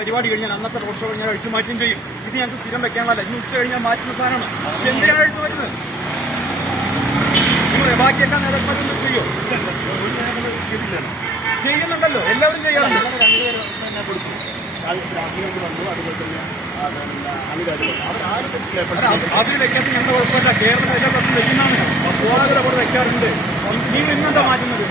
പരിപാടി കഴിഞ്ഞാൽ അന്നത്തെ റോഡ് ഷോ ഞാൻ അഴിച്ചു മാറ്റുകയും ചെയ്യും. ഇത് ഞങ്ങൾക്ക് സ്ഥിരം വെക്കാനുള്ള ഇനി ഉച്ച കഴിഞ്ഞാൽ മാറ്റുന്ന സാധനമാണ്. എന്തിനാണ് അഴിച്ചു മാറ്റുന്നത്? നിങ്ങൾ ബാക്കിയെല്ലാം ചെയ്യോ? ചെയ്യുന്നുണ്ടല്ലോ. എല്ലാവരും ചെയ്യാറുണ്ട്. അതിൽ വെക്കാത്ത ഞങ്ങളുടെ കുഴപ്പമില്ല കേരളത്തിൽ എല്ലാ പ്രശ്നം വെക്കുന്നതാണ് പോകാതെ അവിടെ വെക്കാറുണ്ട്. നിങ്ങൾ ഇന്നെന്താ മാറ്റുന്നത്?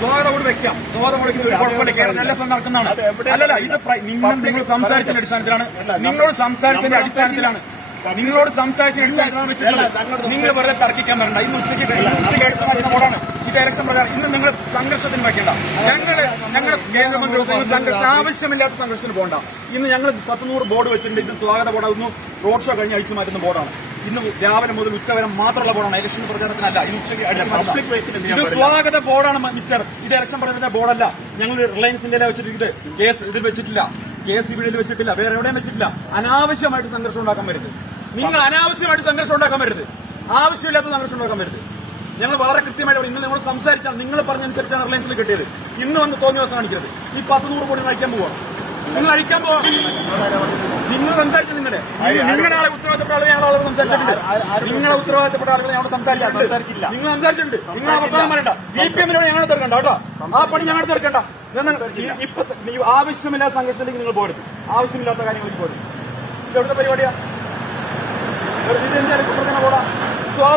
സ്വാഗതം കൂടെ വെക്കാം. സ്വാഗതം വിളിക്കുന്നത് ഒരു കുഴപ്പമില്ല. കേരളം നല്ല സ്ഥലം നടക്കുന്നതാണ് അല്ലല്ല ഇത് നിങ്ങൾ നിങ്ങൾ സംസാരിച്ചതിന്റെ അടിസ്ഥാനത്തിലാണ്. നിങ്ങളോട് സംസാരിച്ചതിന്റെ അടിസ്ഥാനത്തിലാണ്. നിങ്ങളോട് സംസാരിച്ചതിന്റെ അടിസ്ഥാനത്തിലാണ് വെച്ചിട്ടുള്ളത്. നിങ്ങൾ വെറുതെ തർക്കിക്കാൻ വരണ്ട. ഇന്ന് ഉച്ചയ്ക്ക് ഉച്ചയ്ക്ക് മാറ്റുന്ന ബോർഡാണ് ഇത് ഇലക്ഷൻ പ്രകാരം ഇന്ന് നിങ്ങൾ സംഘർഷത്തിന് വയ്ക്കണ്ട. ഞങ്ങൾ ഞങ്ങളുടെ കേന്ദ്രമന്ത്രി സംഘർഷം ആവശ്യമില്ലാത്ത സംഘർഷത്തിന് പോകണ്ട. ഇന്ന് ഞങ്ങൾ പത്തുനൂറ് ബോർഡ് വെച്ചിട്ടുണ്ട്. ഇത് സ്വാഗത ബോർഡ് ഒന്ന് റോഡ് ഷോ കഴിഞ്ഞ് അഴിച്ചു മാറ്റുന്ന ബോർഡാണ്. ഇന്ന് രാവിലെ മുതൽ ഉച്ചവരെ മാത്രമുള്ള ബോർഡാണ് ഇലക്ഷൻ പ്രചാരണത്തിനല്ല ഇത് ഉച്ചയ്ക്ക് ഇത് സ്വാഗത ബോർഡാണ് മിസ്റ്റർ ഇത് ഇലക്ഷൻ പ്രചരണത്തിന്റെ ബോർഡല്ല ഞങ്ങൾ റിലയൻസിന്റെ വെച്ചിട്ട് ഇത് കേസ് ഇതിൽ വെച്ചിട്ടില്ല. കെ ബിയിൽ വെച്ചിട്ടില്ല. വേറെ എവിടെയും വെച്ചിട്ടില്ല. അനാവശ്യമായിട്ട് സംഘർഷം ഉണ്ടാക്കാൻ വരരുത്. നിങ്ങൾ അനാവശ്യമായിട്ട് സംഘർഷം ഉണ്ടാക്കാൻ വരരുത്. ആവശ്യമില്ലാത്ത സംഘർഷം ഉണ്ടാക്കാൻ വരരുത്. ഞങ്ങൾ വളരെ കൃത്യമായിട്ട്. ഇന്ന് നമ്മൾ സംസാരിച്ചാണ് നിങ്ങൾ പറഞ്ഞനുസരിച്ചാണ് റിലയൻസിൽ കിട്ടിയത്. ഇന്ന് വന്ന് തോന്നിയ ദിവസം കാണിക്കരുത്. ഈ പത്ത് നൂറ് കോടി വായിക്കാൻ പോവാണ് നിങ്ങൾ അഴിക്കാൻ പോവാ. നിങ്ങൾ സംസാരിച്ചു നിങ്ങളുടെ നിങ്ങളുടെ ആളെ ഉത്തരവാദിത്തപ്പെട്ട ആളുകൾ ഞങ്ങളുടെ സംസാരിച്ചിട്ടുണ്ട്. നിങ്ങളെ ഉത്തരവാദിത്തപ്പെട്ട ആളുകൾ ഞങ്ങൾ സംസാരിച്ചിട്ടുണ്ട്. സംസാരിച്ചില്ല. നിങ്ങൾ സംസാരിച്ചിട്ടുണ്ട്. നിങ്ങൾ വർത്തമാനം പറയണ്ട. സി പി എമ്മിനോട് ഞങ്ങൾ തീർക്കണ്ട കേട്ടോ. ആ പണി ഞങ്ങൾ തീർക്കണ്ട. ഇപ്പൊ ആവശ്യമില്ലാത്ത സംഘർഷത്തിലേക്ക് നിങ്ങൾ പോരുത്. ആവശ്യമില്ലാത്ത കാര്യങ്ങളിലേക്ക് പോരുത്. ഇതെവിടുത്തെ പരിപാടിയാ? ഇതിന്റെ കുട്ടത്തിന് പോടാ?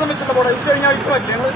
വെച്ചിട്ടുള്ള പോടാ. ഉച്ച കഴിഞ്ഞാൽ ഉച്ച ഞങ്ങൾ